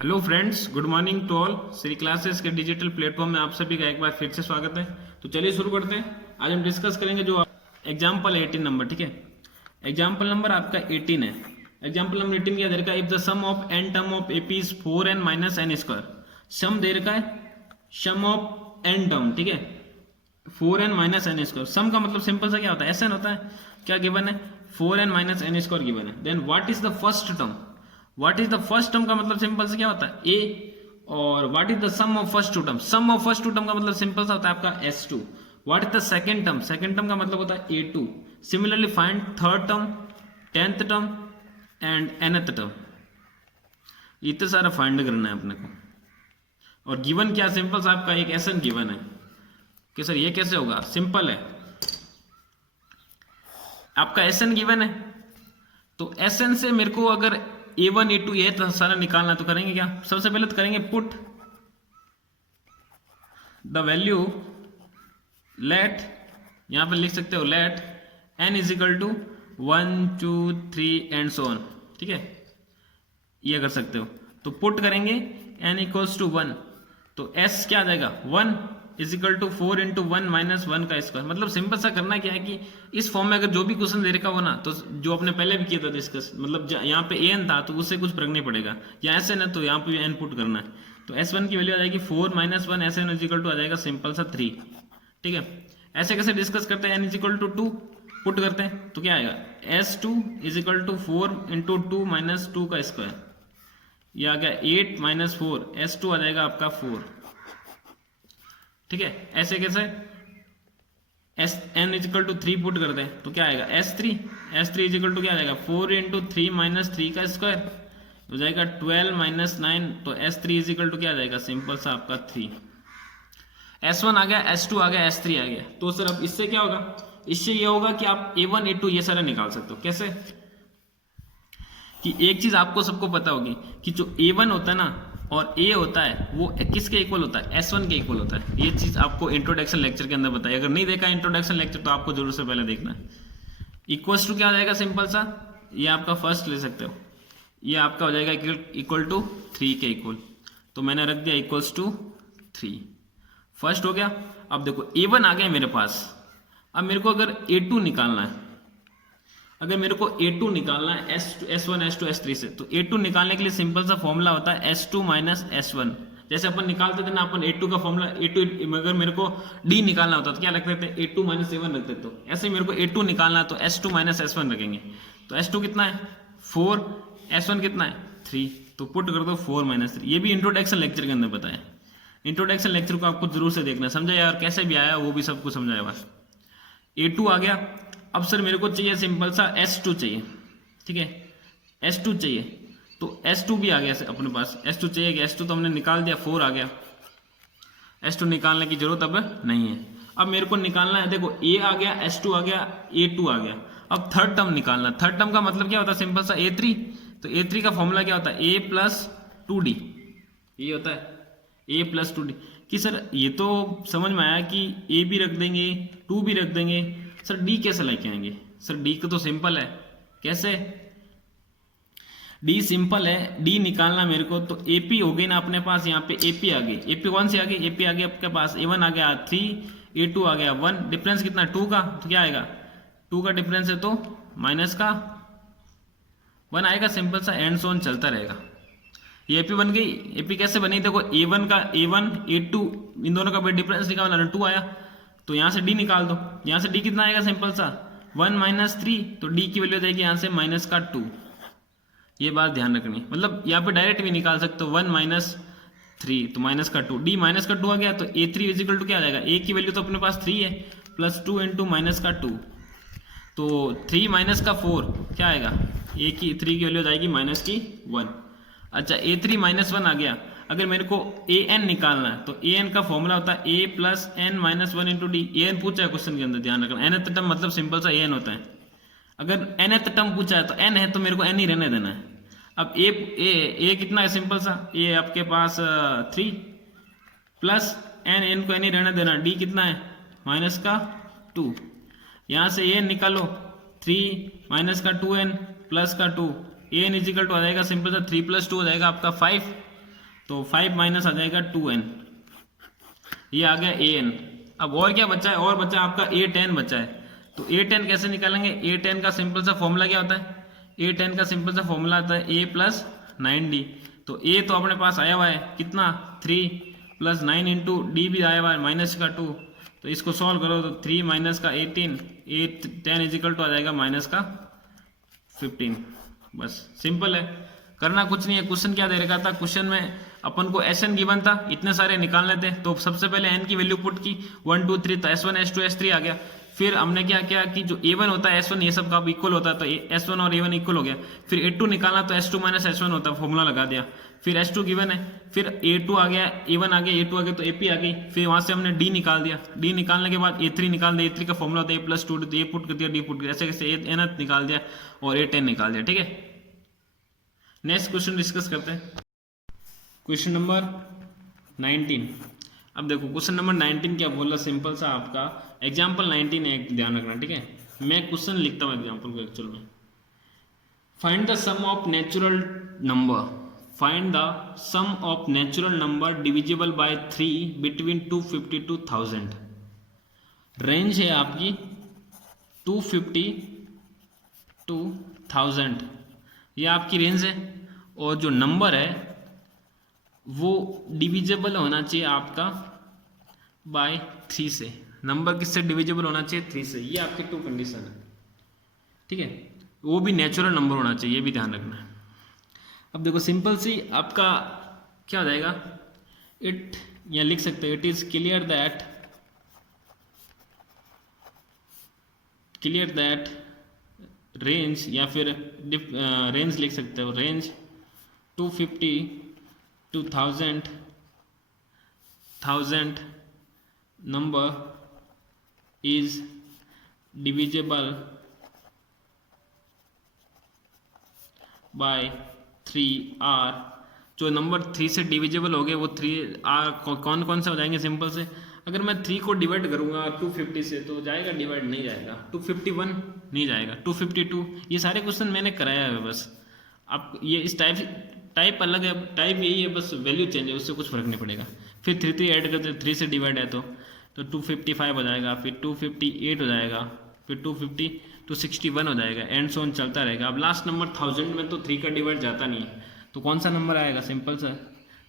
Hello friends, good morning to all. Shri classes के digital platform में आप सभी का एक बार फिर से स्वागत है। तो चलिए शुरू करते हैं। आज हम डिस्कस करेंगे जो एग्जाम्पल 18 नंबर, ठीक है। एग्जाम्पल नंबर आपका 18 है। एग्जाम्पल नंबर 18 क्या दे रखा है? If the sum of n term of AP is 4n minus n square. Sum दे रखा है, सम ऑफ n टर्म, ठीक है, 4n माइनस एन स्क्वायर। सम का मतलब सिंपल सा क्या होता है? Sn होता है। क्या गिवन है? 4n minus n square given है। Then what is the first term? What is the first term का मतलब सिंपल से क्या होता है? ए। और what is the sum of first two term? Sum of first two term का मतलब सिंपल सा होता है आपका S2। What is the second term? Second term का मतलब होता है A2। Similarly find third term, 10th term and nth term. इतना सारा फाइंड करना है अपने को। और गिवन क्या? सिंपल सा आपका एक Sn गिवन है कि सर ये कैसे होगा? सिंपल है, आपका Sn गिवन है। तो Sn से मेरे को अगर A1 A2 ये तो सारा निकालना, तो करेंगे क्या? सबसे पहले तो करेंगे पुट द वैल्यू, लेट, यहां पे लिख सकते हो let n is equal to 1 2 3 and so on, ठीक है, ये कर सकते हो। तो पुट करेंगे n इक्वल्स टू 1, तो s क्या आ जाएगा? 1 is equal to 4 into 1 minus 1 का स्क्वायर। मतलब सिंपल सा करना क्या है कि इस फॉर्म में अगर जो भी क्वेश्चन दे रखा हो ना, तो जो आपने पहले भी किया था डिस्कस, मतलब यहाँ पे an था तो उससे कुछ फर्क नहीं पड़ेगा, या Sn है तो यहाँ पे n पुट करना है। तो S1 की वैल्यू आ जाएगी 4 minus 1, Sn is equal to आ जाएगा सिंपल सा 3, ठीक है। ऐसे कैसे डिस्कस करते हैं? n is equal to 2 put करते हैं तो क्या आएगा? S2 is equal to 4 into 2 minus 2 का स्क्वायर। ये आ गया 8 माइनस 4, S2 आ जाएगा आपका 4, ठीक है। ऐसे कैसे? S N is equal to 3 put करते हैं तो क्या आएगा? S3 इज इक्वल टू क्या आएगा? 4 इंटू 3 माइनस 3 का स्क्वायर हो जाएगा 12 माइनस 9। तो S3 इज इक्वल टू क्या आ जाएगा? सिंपल सा आपका 3। S1 आ गया, S2 आ गया, S3 आ गया। तो सर अब इससे क्या होगा? इससे ये होगा कि आप A1 A2 ये सारे निकाल सकते हो। कैसे? कि एक चीज आपको सबको पता होगी कि जो A1 होता है ना और A होता है वो किसके इक्वल होता है? S1 के इक्वल होता है। ये चीज आपको इंट्रोडक्शन लेक्चर के अंदर बताई। अगर नहीं देखा इंट्रोडक्शन लेक्चर तो आपको जरूर से पहले देखना है। इक्वल्स टू क्या हो जाएगा? सिंपल सा ये आपका फर्स्ट ले सकते हो, ये आपका हो जाएगा इक्वल टू 3 के इक्वल। तो मैंने रख दिया इक्वल्स टू 3, फर्स्ट हो गया। अब देखो A1 आ गया मेरे पास। अब मेरे को अगर A2 निकालना है, अगर मेरे को A2 निकालना है S1 S2 S3 से, तो A2 निकालने के लिए सिंपल सा फॉर्मूला होता है S2 माइनस S1। जैसे अपन निकालते थे ना, अपन A2 का फॉर्मूला A2, अगर मेरे को D निकालना होता तो क्या रखते थे? A2 माइनस A1 रखते थे। तो ऐसे ही मेरे को A2 निकालना है तो S2 माइनस S1 रखेंगे। तो S2 कितना है? 4, S1 कितना है? 3। तो पुट कर दो 4 माइनस 3। ये भी इंट्रोडक्शन लेक्चर के अंदर बताया। इंट्रोडक्शन लेक्चर को आपको जरूर से देखना, समझा यार? कैसे भी आया वो भी सबको समझाया बस। A2 आ गया। अब सर मेरे को चाहिए सिंपल सा S2 चाहिए, ठीक है, S2 चाहिए। तो S2 भी आ गया अपने पास। S2 चाहिए कि S2 तो हमने निकाल दिया, 4 आ गया। S2 निकालने की जरूरत अब नहीं है। अब मेरे को निकालना है, देखो A आ गया, S2 आ गया, A2 आ गया। अब थर्ड टर्म निकालना। थर्ड टर्म का मतलब क्या होता है? सिंपल सा A3। तो A3 का फॉर्मूला क्या होता है? A प्लस 2D, ये होता है A प्लस 2D। कि सर ये तो समझ में आया कि A भी रख देंगे, 2 भी रख देंगे। सर डी कैसे लेके आएंगे? सर डी का तो सिंपल है। कैसे? डी सिंपल है, डी निकालना मेरे को तो एपी हो गई ना अपने पास। यहाँ पे एपी आ गई। एपी कौन सी आ गई? एपी आ गई आपके पास A1 आ गया 3, A2 आ गया 1। डिफरेंस कितना? 2 का। तो क्या आएगा? 2 का डिफरेंस है तो माइनस का 1 आएगा। सिंपल सा एंड सोन चलता रहेगा। ये एपी बन गई। एपी कैसे बनी? देखो A1 का A1 A2 इन दोनों का डिफरेंस निकालना, 2 आया। तो यहां से डी निकाल दो। यहां से डी कितना आएगा? सिंपल सा 1 माइनस 3। तो डी की वैल्यू जाएगी यहां से माइनस का 2। ये बात ध्यान रखनी, मतलब यहाँ पे डायरेक्ट भी निकाल सकते हो 1 माइनस 3 तो माइनस का 2। डी माइनस का 2 आ गया। तो A3 इजिकल टू क्या आ जाएगा? ए की वैल्यू तो अपने पास 3 है, प्लस 2 इंटू माइनस का 2। तो 3 माइनस का 4 क्या आएगा? ए की 3 की वैल्यू जाएगी माइनस की 1। अच्छा A3 माइनस 1 आ गया। अगर मेरे को an निकालना है तो an का फॉर्मूला होता है a plus N minus 1 into D. an पूछा है क्वेश्चन के अंदर, ध्यान रखना। nth टर्म मतलब सिंपल सा an होता है। अगर nth टर्म पूछा है तो n है तो मेरे को n ही रहने देना है। अब a कितना है? सिंपल सा a आपके पास 3 प्लस n को n ही रहने देना। d कितना है? माइनस का 2। यहाँ से an निकालो, 3 माइनस का 2n प्लस का 2। an इजिकल टू आ जाएगा सिंपल सा 3 प्लस 2 हो जाएगा आपका 5। तो 5 माइनस आ जाएगा 2n, ये आ गया an। अब और क्या बचा है, और बचा है आपका a10 बचा है। तो a10 कैसे निकालेंगे, a10 का सिंपल सा फॉर्मूला क्या होता है, a10 का सिंपल सा फॉर्मूला आता है a प्लस 9d। तो a तो अपने पास आया हुआ है कितना 3 प्लस 9 इंटू डी भी आया हुआ है माइनस का 2। तो इसको सॉल्व करो तो 3 माइनस का 18, 10 इजिकल टू आ जाएगा माइनस का 15। बस सिंपल है, करना कुछ नहीं है। क्वेश्चन क्या दे रखा था, क्वेश्चन में अपन को एस एन गिवन था, इतने सारे निकालने थे। तो सबसे पहले एन की वैल्यू पुट की 1 2 3, तो S1 S2 S3 आ गया। फिर हमने क्या किया कि जो A1 होता है S1 ये सब का इक्वल होता है, तो S1 और A1 इक्वल हो गया। फिर A2 निकालना तो S2 माइनस S1 होता है, फॉर्मूला लगा दिया। फिर S2 गिवन है, फिर A2 आ गया, A1 आ गया, A2 आ गया, तो AP आ गई। फिर वहां से हमने D निकाल दिया, D निकालने के बाद A3 निकाल दिया, A3 का फॉर्मूला होता है A प्लस 2, तो A पुट कर दिया, D पुट कर दिया, ऐसे कैसे A निकाल दिया और A10 निकाल दिया। ठीक है, नेक्स्ट क्वेश्चन डिस्कस करते हैं, क्वेश्चन नंबर 19। अब देखो क्वेश्चन नंबर 19 क्या बोल रहा, सिंपल सा आपका एग्जाम्पल 19 है, ध्यान रखना। ठीक है, मैं क्वेश्चन लिखता हूँ एग्जाम्पल को एक्चुअल में। Find the sum of natural number, find the sum of natural number divisible by 3 between 250 to 1000। Range है आपकी 250 to 1000, ये आपकी रेंज है। और जो नंबर है वो डिविजिबल होना चाहिए आपका बाय 3 से। नंबर किससे डिविजिबल होना चाहिए, 3 से। ये आपकी 2 कंडीशन है। ठीक है, वो भी नेचुरल नंबर होना चाहिए, ये भी ध्यान रखना है। अब देखो सिंपल सी आपका क्या हो जाएगा, इट या लिख सकते हो it is clear that range, या फिर रेंज लिख सकते हो, range 250 to 1000 number is divisible by 3 r। जो नंबर 3 से डिविजिबल हो गए वो 3 r कौन कौन से हो जाएंगे, सिंपल से अगर मैं 3 को डिवाइड करूंगा 250 से तो जाएगा, डिवाइड नहीं जाएगा। 251 नहीं जाएगा, 252, ये सारे क्वेश्चन मैंने कराया है बस। अब ये इस टाइप अलग है, टाइप यही है, बस वैल्यू चेंज है, उससे कुछ फर्क नहीं पड़ेगा। फिर 3 ऐड करते, 3 से डिवाइड है तो 255 हो जाएगा, फिर 258 हो जाएगा, फिर 250 261 हो जाएगा, एंड सो ऑन चलता रहेगा। अब लास्ट नंबर 1000 में तो 3 का डिवाइड जाता नहीं है, तो कौन सा नंबर आएगा, सिंपल सा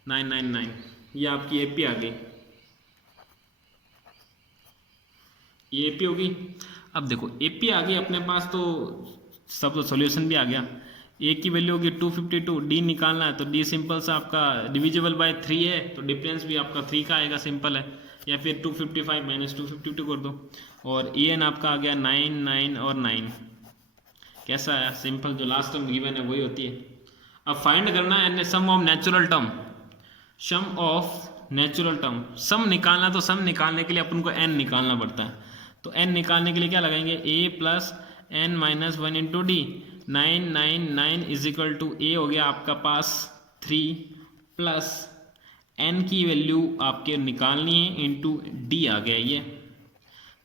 999। ये आपकी एपी आ गई, ये एपी होगी। अब देखो एपी आ गई अपने पास, तो सब तो सॉल्यूशन भी आ गया। ए की वैल्यू होगी 252, डी निकालना है तो डी सिंपल सा आपका डिविजिबल बाय 3 है, तो डिफरेंस भी आपका 3 का आएगा, सिंपल है। या फिर 255 माइनस 252 कर दो, और ए एन आपका आ गया 9 9 और 9। कैसा है, सिंपल, जो लास्ट टर्म गिवन है वही होती है। अब फाइंड करना है sum of natural term, sum of natural term. Sum निकालना, तो सम निकालने के लिए अपन को एन निकालना पड़ता है। तो एन निकालने के लिए क्या लगाएंगे, a plus N minus 1 into d. 999 is equal to a हो गया आपका पास 3 प्लस एन की वैल्यू आपके निकालनी है इंटू डी आ गया ये।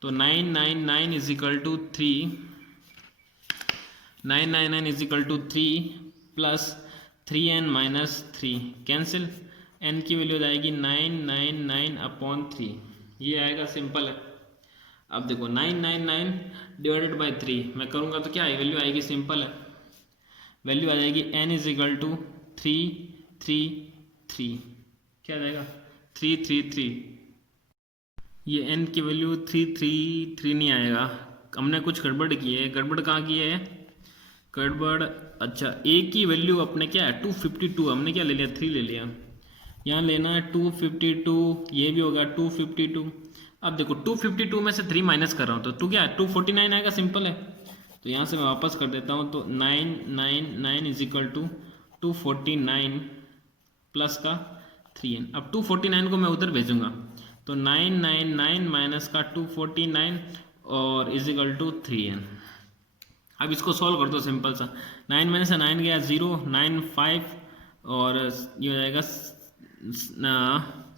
तो 999 is equal to 3, 999 is equal to 3 plus 3n minus 3 cancel, n की वैल्यू हो जाएगी 999 अपॉन 3, ये आएगा, सिंपल है। अब देखो 999 डिवाइडेड बाई 3 मैं करूँगा तो क्या है, वैल्यू आएगी, सिंपल है, वैल्यू आ जाएगी n इज इक्वल टू 333, क्या आ जाएगा 333। ये n की वैल्यू 333 नहीं आएगा, हमने कुछ गड़बड़ की है। गड़बड़ कहाँ की है, गड़बड़, अच्छा a की वैल्यू अपने क्या है 252, हमने क्या ले लिया 3 ले लिया, यहाँ लेना है 252, ये भी होगा 252। अब देखो 252 में से 3 माइनस कर रहा हूँ तो 2 क्या है 249 आएगा, सिंपल है। तो यहाँ से मैं वापस कर देता हूँ, तो 999 इज इक्वल टू 249 प्लस का 3n। अब 249 को मैं उधर भेजूंगा, तो 999 माइनस का 249 और इज इक्वल टू 3n। अब इसको सॉल्व कर दो, सिंपल सा, 9 में से 9 गया 0, 9 5 और ये हो जाएगा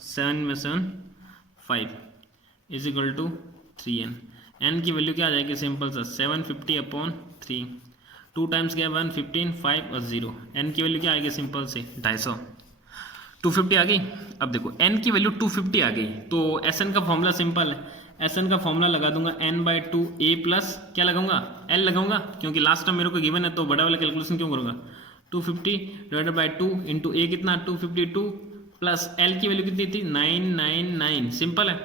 7 में 7 5 is equal to 3n। n की वैल्यू क्या आ जाएगी, सिंपल सा 750 अपॉन 3, 2 टाइम्स गया 1 15 5 और 0, n की वैल्यू क्या आएगी, सिंपल से 250। 250 आ गई। अब देखो n की वैल्यू 250 आ गई, तो Sn का फॉर्मूला सिंपल है। Sn का फॉर्मूला लगा दूंगा n/2 a प्लस क्या लगाऊंगा, l लगाऊंगा, क्योंकि लास्ट टाइम मेरे को गिवन है तो बड़ा वाला कैलकुलेशन क्यों करूंगा। 250 डिवाइडेड बाई 2 इंटू a कितना 252 प्लस l की वैल्यू कितनी थी 999, सिंपल है।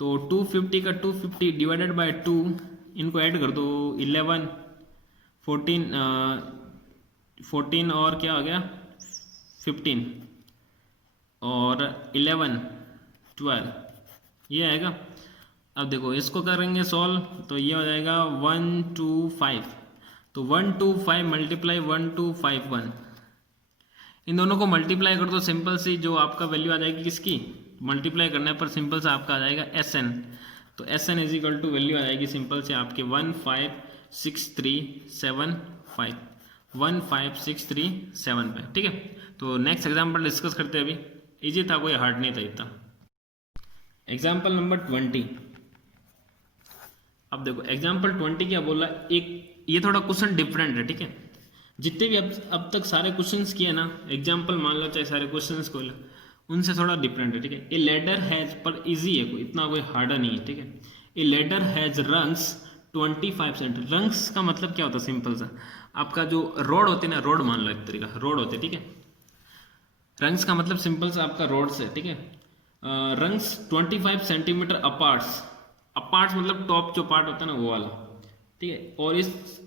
तो 250 का 250 डिवाइडेड बाई 2, इनको ऐड कर दो 11 14 और क्या आ गया 15 और 11 12 ये आएगा। अब देखो इसको करेंगे सॉल्व, तो ये हो जाएगा 125, तो 125 मल्टीप्लाई 1251, इन दोनों को मल्टीप्लाई कर दो, सिंपल सी जो आपका वैल्यू आ जाएगी किसकी, मल्टीप्लाई करने पर सिंपल सा आपका आ जाएगा Sn। तो Sn is equal to value आ जाएगी सिंपल से आपके 15637 15637, ठीक है। तो नेक्स्ट एग्जाम्पल डिस्कस करते हैं। अभी इजी था, कोई हार्ड नहीं था इतना। Example number 20। अब देखो एग्जाम्पल 20 क्या बोला, एक ये थोड़ा क्वेश्चन डिफरेंट है, ठीक है। जितने भी अब तक सारे क्वेश्चंस किए ना, एग्जाम्पल मान लो चाहे सारे क्वेश्चंस को, उनसे थोड़ा डिफरेंट है, ठीक है। ए लेडर हैज, पर इजी है, कोई इतना कोई हार्डर नहीं है, ठीक है। A ladder has rungs 25 cent. Rungs का मतलब क्या होता है, सिंपल सा आपका जो रोड होती है ना, रोड मान लो एक तरीका रोड होते, ठीक है। रंग्स का मतलब सिंपल सा आपका रोड से, ठीक है। रंग्स 25 सेंटीमीटर अपार्ट्स, अपार्ट्स मतलब टॉप जो पार्ट होता है ना वो वाला, ठीक है। और इस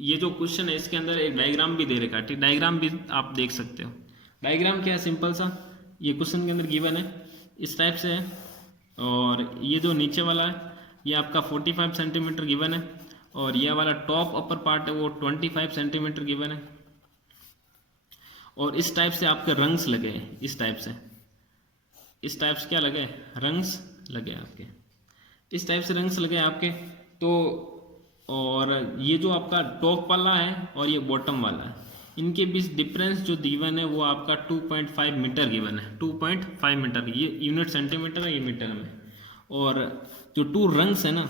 ये जो क्वेश्चन है इसके अंदर एक डायग्राम भी दे रखा है, ठीक, डायग्राम भी आप देख सकते हो। डायग्राम क्या है, सिंपल सा ये क्वेश्चन के अंदर गिवन है, इस टाइप से है। और ये जो नीचे वाला है ये आपका 45 सेंटीमीटर गिवन है, और ये वाला टॉप अपर पार्ट है वो 25 सेंटीमीटर गिवन है। और इस टाइप से आपके रंग्स लगे हैं, इस टाइप से क्या लगे, रंग्स लगे आपके, इस टाइप से रंग्स लगे आपके। तो और ये जो आपका टॉप वाला है और ये बॉटम वाला है, इनके बीच डिफरेंस जो गिवन है वो आपका 2.5 मीटर गिवन है, 2.5 मीटर, ये यूनिट सेंटीमीटर है, ये मीटर में। और जो टू रंग्स है ना,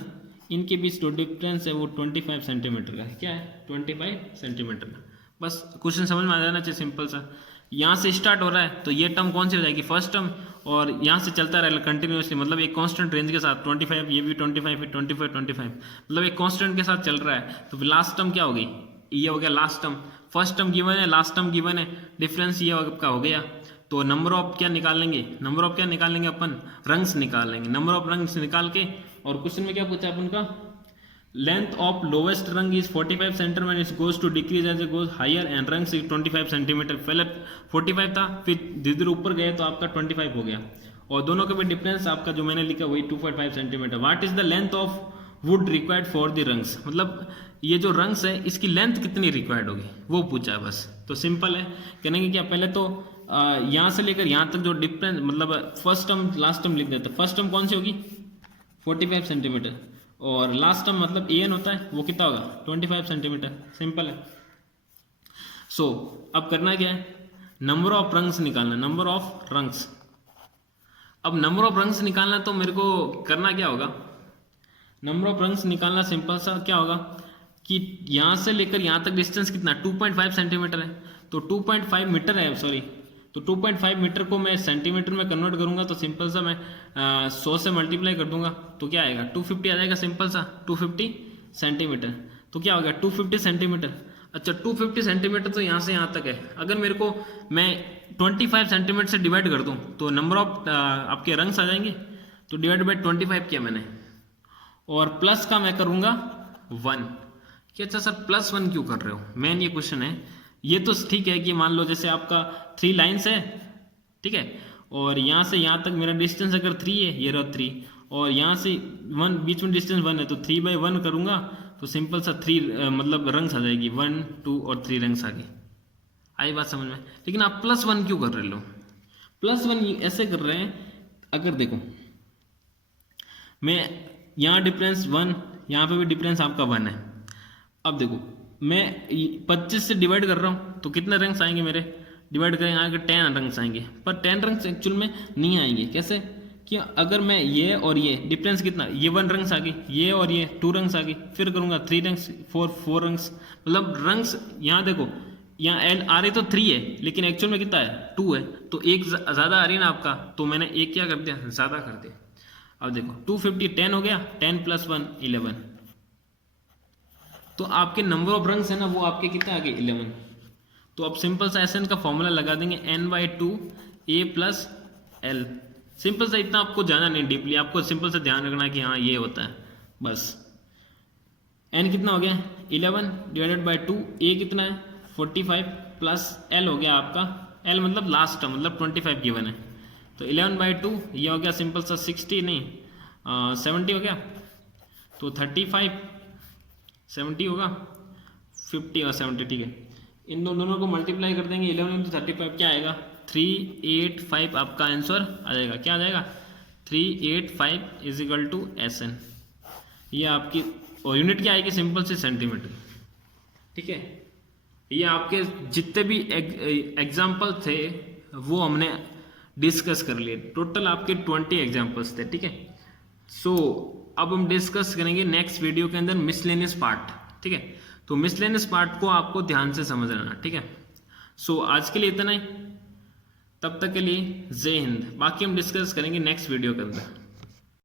इनके बीच जो डिफरेंस है वो 25 सेंटीमीटर का है, क्या है 25 सेंटीमीटर का। बस क्वेश्चन समझ में आ जाना चाहिए, सिंपल सा। यहाँ से स्टार्ट हो रहा है तो ये टर्म कौन सी हो जाएगी, फर्स्ट टर्म, और यहाँ से चलता रहेगा कंटिन्यूसली, मतलब एक कांस्टेंट रेंज के साथ 25, ये भी 25, फिर 25 25, मतलब एक कांस्टेंट के साथ चल रहा है। तो लास्ट टर्म क्या होगी, ये हो गया last term. First term given है, लास्ट टर्म गिवन है, डिफरेंस ये आपका हो गया। तो नंबर ऑफ क्या निकालेंगे, नंबर ऑफ क्या निकालेंगे अपन, रंग्स निकालेंगे, नंबर ऑफ रंग्स निकाल के। और क्वेश्चन में क्या पूछा अपन का, length of lowest rung is 45 centimetre when it goes to decrease as it goes higher and rungs is 25 centimetre. पहले 45 था, फिर धीरे धीरे ऊपर गए तो आपका 25 हो गया। और दोनों के भी डिफरेंस आपका जो मैंने लिखा वही 2.5 centimetre. What is the length of would required for the rungs, मतलब ये जो रंग्स है इसकी लेंथ कितनी रिक्वायर्ड होगी वो पूछा है बस। तो सिंपल है, कहने की क्या, पहले तो यहाँ से लेकर यहाँ तक जो डिफरेंस, मतलब फर्स्ट टर्म लास्ट टर्म लिख देते। फर्स्ट टर्म कौन सी होगी 45 सेंटीमीटर, और लास्ट टर्म मतलब an होता है वो कितना होगा 25 सेंटीमीटर, सिंपल है। सो अब करना क्या है, नंबर ऑफ रंग्स निकालना, नंबर ऑफ रंग्स। अब नंबर ऑफ रंग्स निकालना तो मेरे को करना क्या होगा, नंबर ऑफ रंग्स निकालना सिंपल सा क्या होगा कि यहाँ से लेकर यहाँ तक डिस्टेंस कितना 2.5 सेंटीमीटर है, तो 2.5 मीटर है, सॉरी, तो 2.5 मीटर को मैं सेंटीमीटर में कन्वर्ट करूंगा तो सिंपल सा मैं 100 से मल्टीप्लाई कर दूंगा तो क्या आएगा 250 आ जाएगा, सिंपल सा 250 सेंटीमीटर। तो क्या हो गया 250 सेंटीमीटर। अच्छा 250 सेंटीमीटर तो यहाँ से यहाँ तक है, अगर मेरे को मैं 25 सेंटीमीटर से डिवाइड कर दूँ तो नंबर ऑफ आपके रंग्स आ जाएंगे। तो डिवाइड बाई 25 किया मैंने, और प्लस का मैं करूँगा 1 कि अच्छा सर +1 क्यों कर रहे हो, मेन ये क्वेश्चन है। ये तो ठीक है कि मान लो जैसे आपका 3 लाइन्स है, ठीक है, और यहाँ से यहाँ तक मेरा डिस्टेंस अगर 3 है, ये रहा 3, और यहाँ से 1 बीच में डिस्टेंस 1 है, तो 3/1 करूँगा तो सिंपल सा 3 मतलब रंग्स आ जाएगी, 1 2 और 3 रंग्स आ गई। आई बात समझ में। लेकिन आप +1 क्यों कर रहे हो, +1 ऐसे कर रहे हैं, अगर देखो मैं यहाँ डिफरेंस 1, यहाँ पे भी डिफरेंस आपका 1 है। अब देखो मैं 25 से डिवाइड कर रहा हूँ तो कितने रंग्स आएंगे मेरे, डिवाइड करेंगे आगे 10 रंग्स आएंगे, पर 10 रंग्स एक्चुअल में नहीं आएंगे। कैसे कि अगर मैं ये और ये डिफरेंस कितना, ये 1 रंग्स आ गई, ये और ये 2 रंग्स आ गई, फिर करूँगा 3 रंग्स 4 रंग्स, मतलब रंग्स यहाँ देखो यहाँ एल आ रही तो 3 है, लेकिन एक्चुअल में कितना है 2 है, तो एक ज़्यादा आ रही है ना आपका, तो मैंने एक क्या कर दिया, ज़्यादा कर दिया। अब देखो 250 10 हो गया, 10 + 1 11, तो आपके नंबर ऑफ रंग्स है ना वो आपके कितने आ गए 11। तो अब सिंपल सा एसएन का फॉर्मूला लगा देंगे n/2 a + l। सिंपल सा, इतना आपको जाना नहीं डीपली, आपको सिंपल सा ध्यान रखना कि हाँ ये होता है बस। n कितना हो गया 11 / 2, a कितना है 45 प्लस l हो गया आपका, l मतलब लास्ट टर्म मतलब 25 गिवन है, तो 11/2 ये हो गया सिंपल सा 60 नहीं 70 हो गया, तो 35 70 होगा 50 और 70, ठीक है। इन दोनों को मल्टीप्लाई कर देंगे, 11 × 35 क्या आएगा 385 आपका आंसर आ जाएगा। क्या आ जाएगा 385 = SN। ये आपकी, और यूनिट क्या आएगी सिंपल से सेंटीमीटर, ठीक है। ये आपके जितने भी एग्जाम्पल थे वो हमने डिस्कस कर लिए, टोटल आपके 20 एग्जाम्पल्स थे, ठीक है। सो अब हम डिस्कस करेंगे नेक्स्ट वीडियो के अंदर मिसलेनियस पार्ट, ठीक है। तो मिसलेनियस पार्ट को आपको ध्यान से समझ लेना, ठीक है। सो आज के लिए इतना ही, तब तक के लिए जय हिंद, बाकी हम डिस्कस करेंगे नेक्स्ट वीडियो के अंदर।